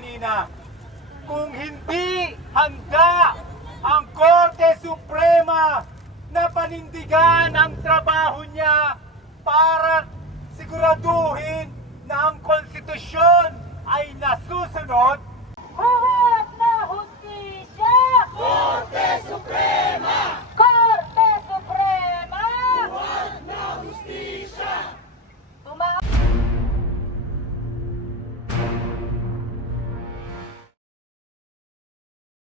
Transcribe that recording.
kanina, kung hindi handa ang Korte Suprema na panindigan ang trabaho niya para siguraduhin na ang konstitusyon ay nasusunod,